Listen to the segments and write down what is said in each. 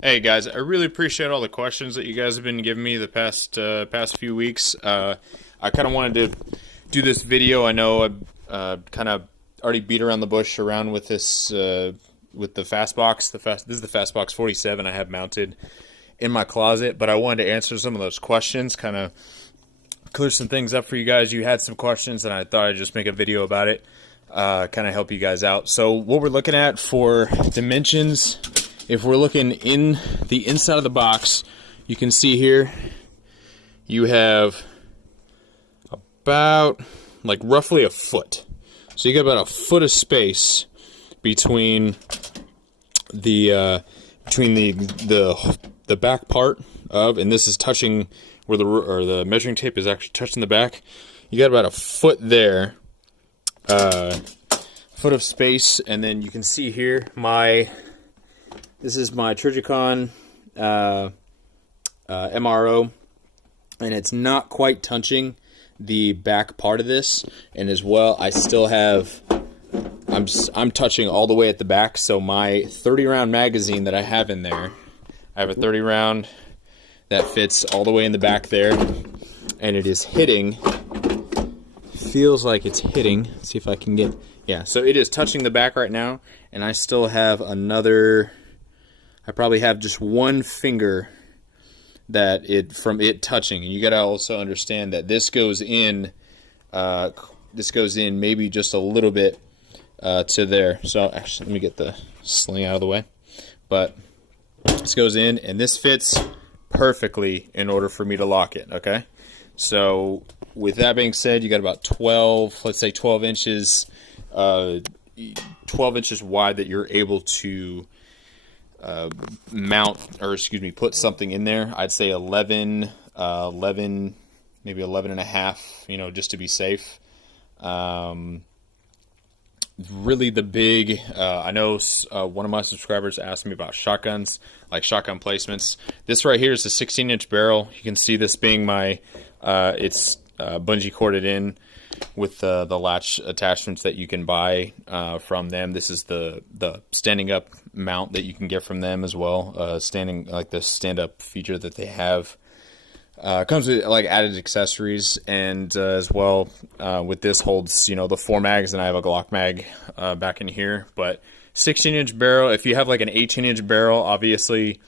Hey guys, I really appreciate all the questions that you guys have been giving me the past few weeks. I kind of wanted to do this video. I know I kind of already beat around the bush around with this with the Fastbox. This is the Fastbox 47 I have mounted in my closet, but I wanted to answer some of those questions, kind of clear some things up for you guys. You had some questions, and I thought I'd just make a video about it, kind of help you guys out. So what we're looking at for dimensions. If we're looking in the inside of the box, you can see here you have about like roughly a foot. So you got about a foot of space between the back part of, and this is touching where the measuring tape is actually touching the back. You got about a foot there, foot of space, and then you can see here this is my Trijicon MRO, and it's not quite touching the back part of this. And as well, I still have, I'm touching all the way at the back. So my 30 round magazine that I have in there, I have a 30 round that fits all the way in the back there, and it is hitting. Feels like it's hitting. Let's see if I can get, yeah. So it is touching the back right now, and I still have another. I probably have just one finger from it touching, and you got to also understand that this goes in maybe just a little bit to there. So actually, let me get the sling out of the way. But this goes in, and this fits perfectly in order for me to lock it. Okay, so with that being said, you got about 12, let's say 12 inches, 12 inches wide that you're able to put something in there. I'd say 11, maybe 11 and a half, just to be safe. Really the big, I know one of my subscribers asked me about shotguns, like shotgun placements. This right here is a 16-inch barrel. You can see this being my, it's bungee corded in with the latch attachments that you can buy from them. This is the standing up mount that you can get from them as well. Like the stand up feature that they have. Comes with like added accessories, and as well with this holds the 4 mags, and I have a Glock mag back in here. But 16-inch barrel. If you have like an 18-inch barrel, obviously.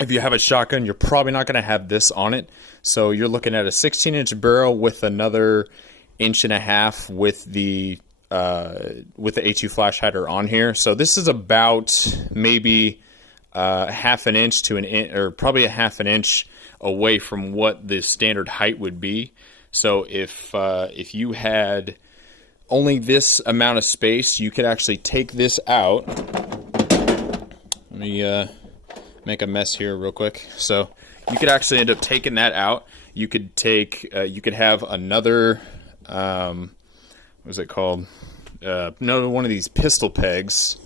If you have a shotgun, you're probably not going to have this on it. So you're looking at a 16-inch barrel with another 1.5 inches with the A2 flash hider on here. So this is about maybe half an inch to an inch, or probably a half an inch away from what the standard height would be. So if you had only this amount of space, you could actually take this out. Let me make a mess here real quick. So you could actually end up taking that out. You could have another, what is it called? Another one of these pistol pegs.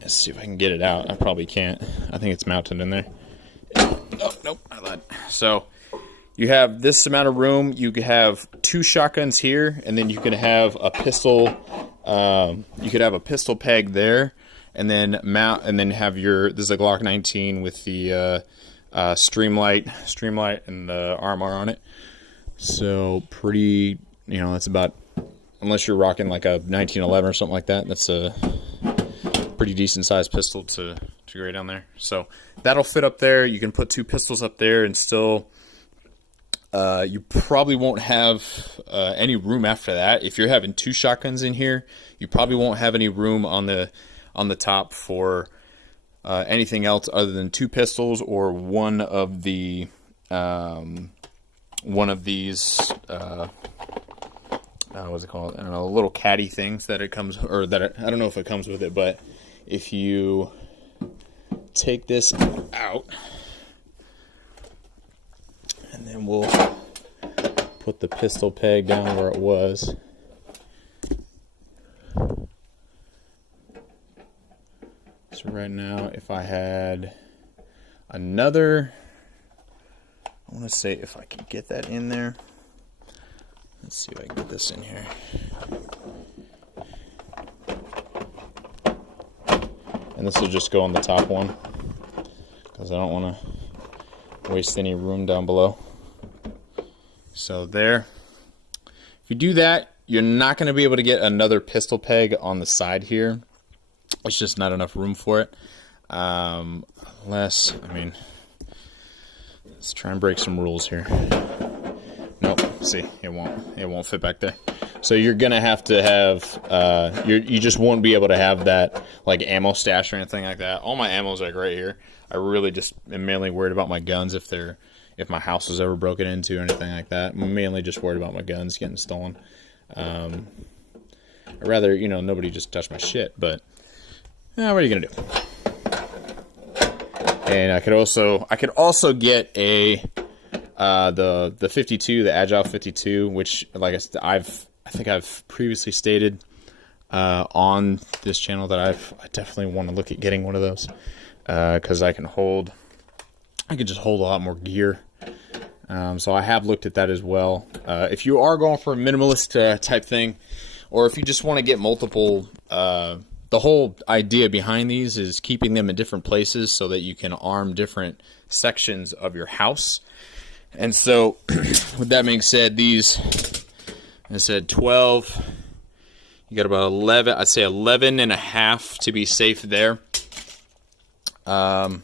Let's see if I can get it out. I probably can't. I think it's mounted in there. Oh, nope, I lied. So you have this amount of room. You could have 2 shotguns here, and then you could have a pistol. You could have a pistol peg there, and then have this is a Glock 19 with the Streamlight and the armor on it. So pretty, that's about, unless you're rocking like a 1911 or something like that, that's a pretty decent sized pistol to grade down there. So that'll fit up there. You can put 2 pistols up there, and still you probably won't have any room after that. If you're having 2 shotguns in here, you probably won't have any room on the top for anything else other than 2 pistols or one of these what's it called? I don't know, little caddy things that it comes, or that I don't know if it comes with it, but if you take this out, and then we'll put the pistol peg down where it was. So right now, if I had another, I want to say if I can get that in there. Let's see if I can get this in here. And this will just go on the top one, because I don't want to waste any room down below. So there. If you do that, you're not going to be able to get another pistol peg on the side here. It's just not enough room for it. Unless, I mean, let's try and break some rules here. Nope, see, it won't fit back there. So you're gonna have to have, you just won't be able to have that like ammo stash or anything like that. All my ammo's like right here. I really just am mainly worried about my guns if my house was ever broken into or anything like that. I'm mainly just worried about my guns getting stolen. I'd rather, you know, nobody just touch my shit, but what are you gonna do? And I could also get the 52, the Agile 52, which, like I think I've previously stated on this channel that I definitely want to look at getting one of those, because I can just hold a lot more gear. So I have looked at that as well. If you are going for a minimalist type thing, or if you just want to get multiple, the whole idea behind these is keeping them in different places so that you can arm different sections of your house. And so, with that being said, these, I said 12, you got about 11, I'd say 11 and a half to be safe there. The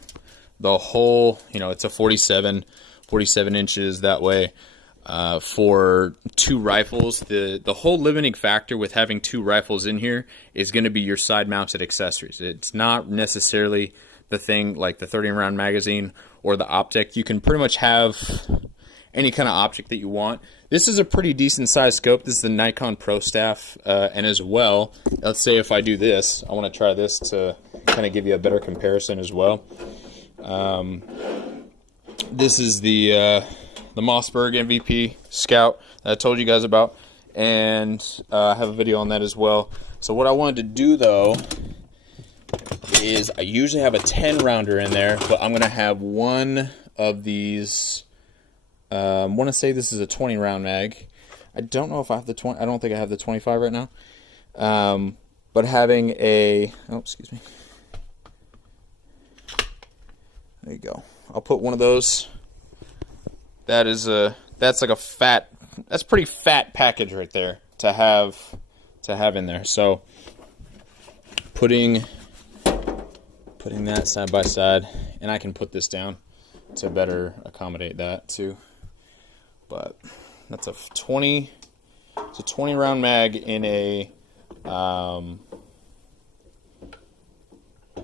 whole, you know, it's a 47 inches that way. For two rifles, the whole limiting factor with having two rifles in here is going to be your side mounted accessories. It's not necessarily the thing like the 30 round magazine or the optic. You can pretty much have any kind of optic that you want. This is a pretty decent sized scope. This is the Nikon Pro Staff, and as well, let's say if I do this, I want to try this to kind of give you a better comparison as well. This is the Mossberg MVP Scout that I told you guys about, and I have a video on that as well. So what I wanted to do though is I usually have a 10 rounder in there, but I'm gonna have one of these. I want to say this is a 20 round mag. I don't know if I have the 20. I don't think I have the 25 right now. But having a, oh, excuse me. There you go. I'll put one of those. That's like a fat, that's pretty fat package right there to have in there. So putting that side by side, and I can put this down to better accommodate that too. But that's a 20 round mag in a, and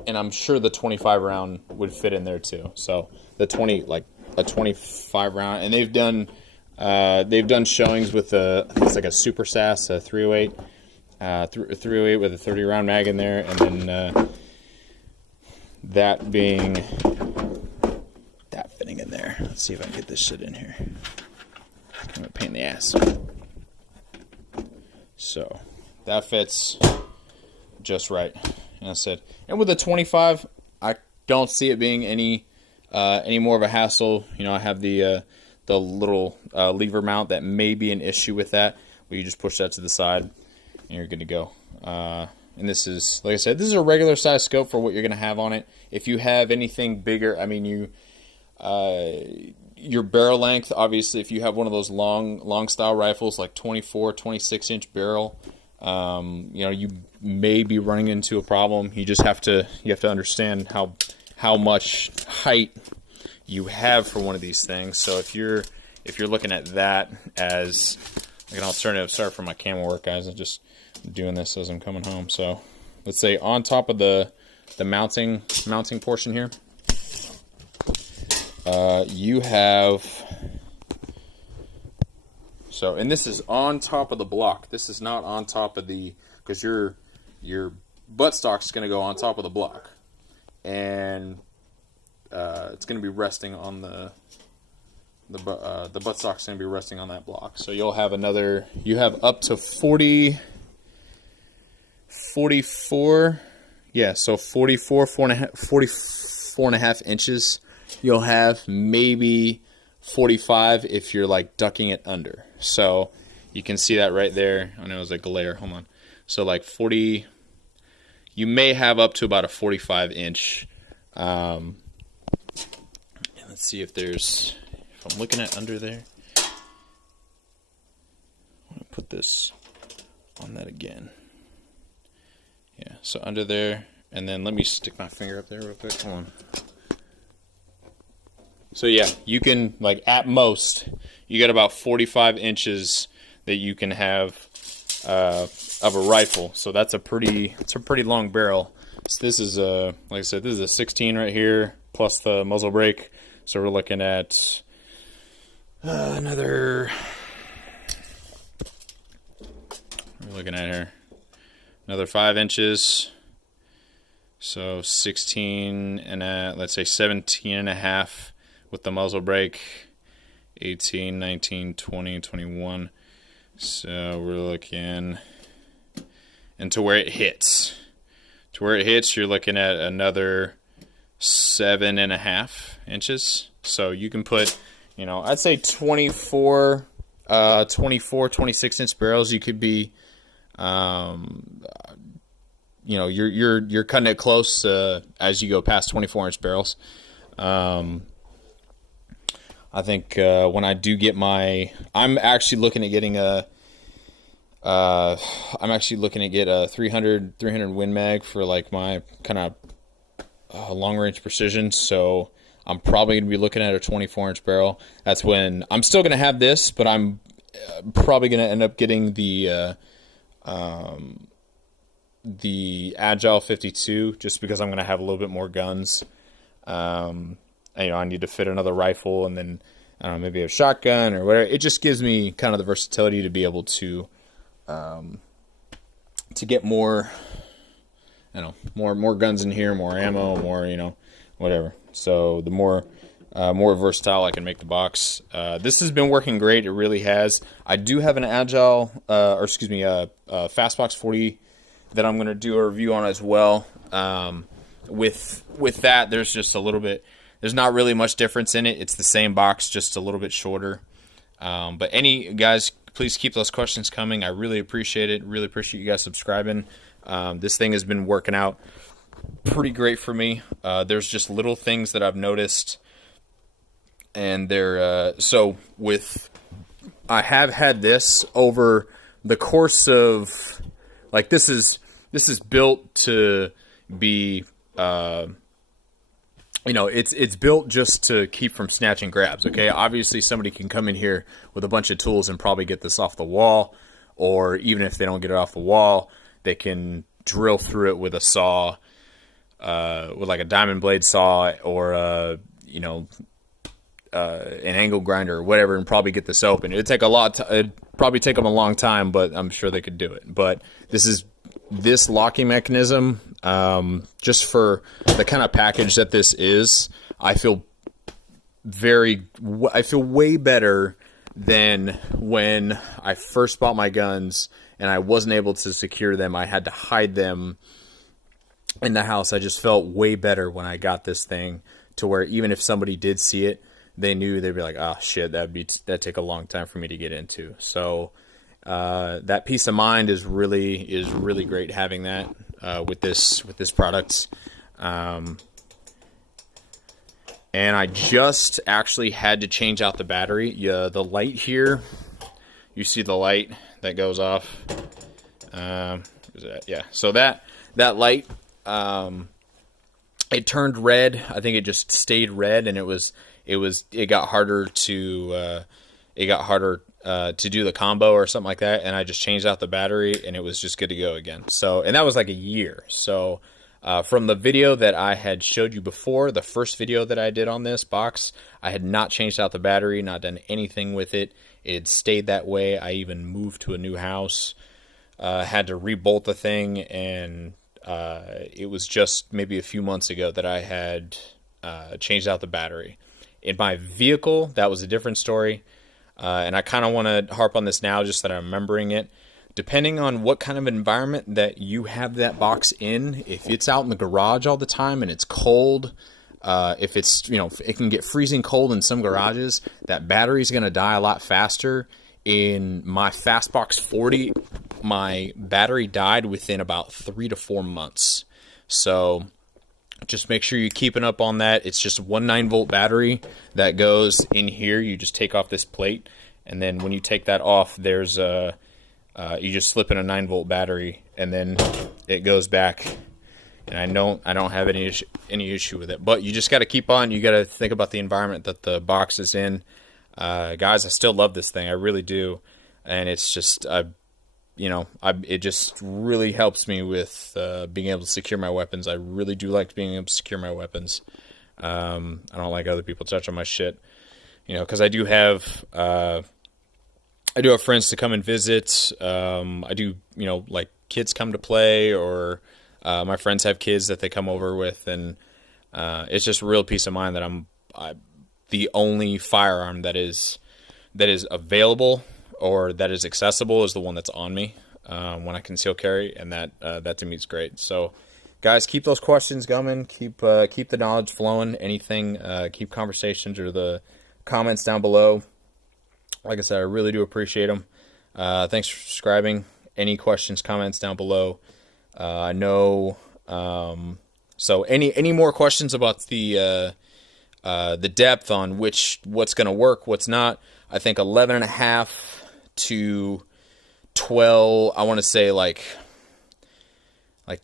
I'm sure the 25 round would fit in there too. So the 20, like a 25 round, and they've done showings with it's like a Super SAS, a 308, 308 with a 30 round mag in there, and then that fitting in there. Let's see if I can get this shit in here. Kind of a pain in the ass. So that fits just right. And I said, and with the 25, I don't see it being any more of a hassle. You know, I have the little lever mount that may be an issue with that, where you just push that to the side and you're good to go. And this is, like I said, this is a regular size scope for what you're going to have on it. If you have anything bigger, I mean, your barrel length, obviously, if you have one of those long style rifles, like 24, 26 inch barrel, you know, you may be running into a problem. You have to understand how much height you have for one of these things. So if you're looking at that as like an alternative, sorry for my camera work, guys. I'm just doing this as I'm coming home. So let's say on top of the mounting portion here, you have, so, and this is on top of the block. This is not on top of because your buttstock is going to go on top of the block, and it's going to be resting on the buttstock's going to be resting on that block. So you have up to 44, yeah, so 44 and a half inches. You'll have maybe 45 if you're like ducking it under. So you can see that right there. I know it was a glare. Hold on. So like 40, you may have up to about a 45-inch. Let's see if I'm looking at under there. I'm going to put this on that again. Yeah, so under there, and then let me stick my finger up there real quick. Hold on. So yeah, you can, like, at most, you got about 45 inches that you can have of a rifle. So it's a pretty long barrel. So this is like I said, this is a 16 right here plus the muzzle brake. So we're looking at another. We're looking at here another 5 inches. So 16 and let's say 17 and a half with the muzzle brake. 18, 19, 20, 21. So we're looking, and to where it hits. To where it hits, you're looking at another 7.5 inches. So you can put, I'd say 24, 26 inch barrels. You could be, you're cutting it close as you go past 24 inch barrels. I think when I do get I'm actually looking at getting a 300 Win Mag for like my kind of long range precision. So I'm probably going to be looking at a 24 inch barrel. That's when I'm still going to have this, but I'm probably going to end up getting the Agile 52 just because I'm going to have a little bit more guns. I need to fit another rifle and then maybe a shotgun or whatever. It just gives me kind of the versatility to be able to get more, more guns in here, more ammo, more, whatever. So the more versatile I can make the box. This has been working great. It really has. I do have an Agile, a Fastbox 40 that I'm going to do a review on as well. With that, there's just a little bit. There's not really much difference in it. It's the same box, just a little bit shorter. But guys, please keep those questions coming. I really appreciate it. Really appreciate you guys subscribing. This thing has been working out pretty great for me. There's just little things that I've noticed, and I have had this over the course of, like, this is built to be. It's built just to keep from snatching grabs, okay? Obviously, somebody can come in here with a bunch of tools and probably get this off the wall, or even if they don't get it off the wall, they can drill through it with a saw, with like a diamond blade saw, or, an angle grinder or whatever, and probably get this open. It'd probably take them a long time, but I'm sure they could do it. But this locking mechanism, just for the kind of package that this is, I feel way better than when I first bought my guns and I wasn't able to secure them. I had to hide them in the house. I just felt way better when I got this thing, to where even if somebody did see it, they knew. They'd be like, oh shit, that'd take a long time for me to get into. So that peace of mind is really great having that with this product. And I just actually had to change out the battery. The light here, you see the light that goes off. Yeah, so that light, it turned red. I think it just stayed red, and it got harder to do the combo or something like that, and I just changed out the battery, and it was just good to go again. So, and that was like a year. So from the video that I had showed you before, the first video that I did on this box, I had not changed out the battery, not done anything with it. It stayed that way. I even moved to a new house, had to rebolt the thing, and it was just maybe a few months ago that I had changed out the battery. In my vehicle, that was a different story. And I kind of want to harp on this now, just that I'm remembering it. Depending on what kind of environment that you have that box in, if it's out in the garage all the time and it's cold, if it's, it can get freezing cold in some garages, that battery's going to die a lot faster. In my Fastbox 40, my battery died within about 3 to 4 months. So just make sure you're keeping up on that. It's just one 9-volt battery that goes in here. You just take off this plate, and then when you take that off, there's a you just slip in a 9-volt battery, and then it goes back. And I don't have any issue with it. But you just got to keep on. You got to think about the environment that the box is in. Guys, I still love this thing. I really do. And it's just it just really helps me with being able to secure my weapons. I really do like being able to secure my weapons. I don't like other people touching my shit, because I do have friends to come and visit. I do, like kids come to play, or my friends have kids that they come over with, and it's just a real peace of mind that I'm the only firearm that is available or that is accessible is the one that's on me when I conceal carry, and that to me is great. So, guys, keep those questions coming. Keep the knowledge flowing. Anything, keep conversations or the comments down below. Like I said, I really do appreciate them. Thanks for subscribing. Any questions, comments down below. I know. So any more questions about the depth on what's going to work, what's not? I think 11.5 to 12. I want to say like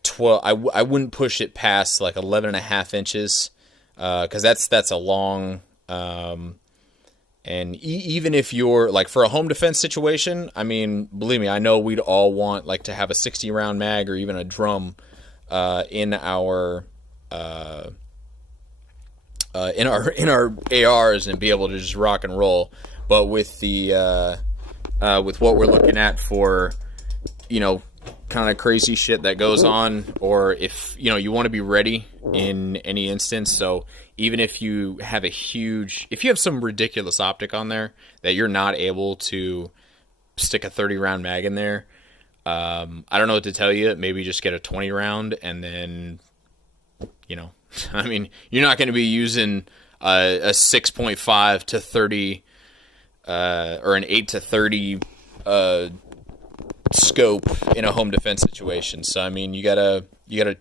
12. I wouldn't push it past like 11.5 inches, because that's a long. And even if you're like for a home defense situation, I mean, believe me, I know we'd all want like to have a 60 round mag or even a drum in our ARs and be able to just rock and roll. But with the with what we're looking at for, kind of crazy shit that goes on, or if you want to be ready in any instance. So even if you have some ridiculous optic on there that you're not able to stick a 30 round mag in there, I don't know what to tell you. Maybe just get a 20 round, and then I mean, you're not going to be using a 6.5 to 30 or an 8 to 30 scope in a home defense situation. So I mean, you gotta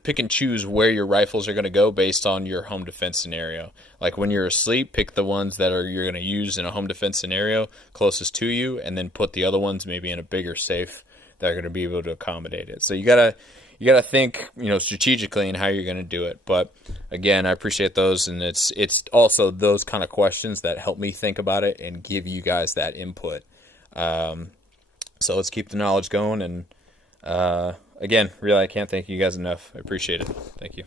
pick and choose where your rifles are gonna go based on your home defense scenario. Like when you're asleep, pick the ones that you're gonna use in a home defense scenario closest to you, and then put the other ones maybe in a bigger safe that are gonna be able to accommodate it. So you gotta think strategically in how you're gonna do it. But again, I appreciate those, and it's also those kind of questions that help me think about it and give you guys that input. So let's keep the knowledge going, and again, really, I can't thank you guys enough. I appreciate it. Thank you.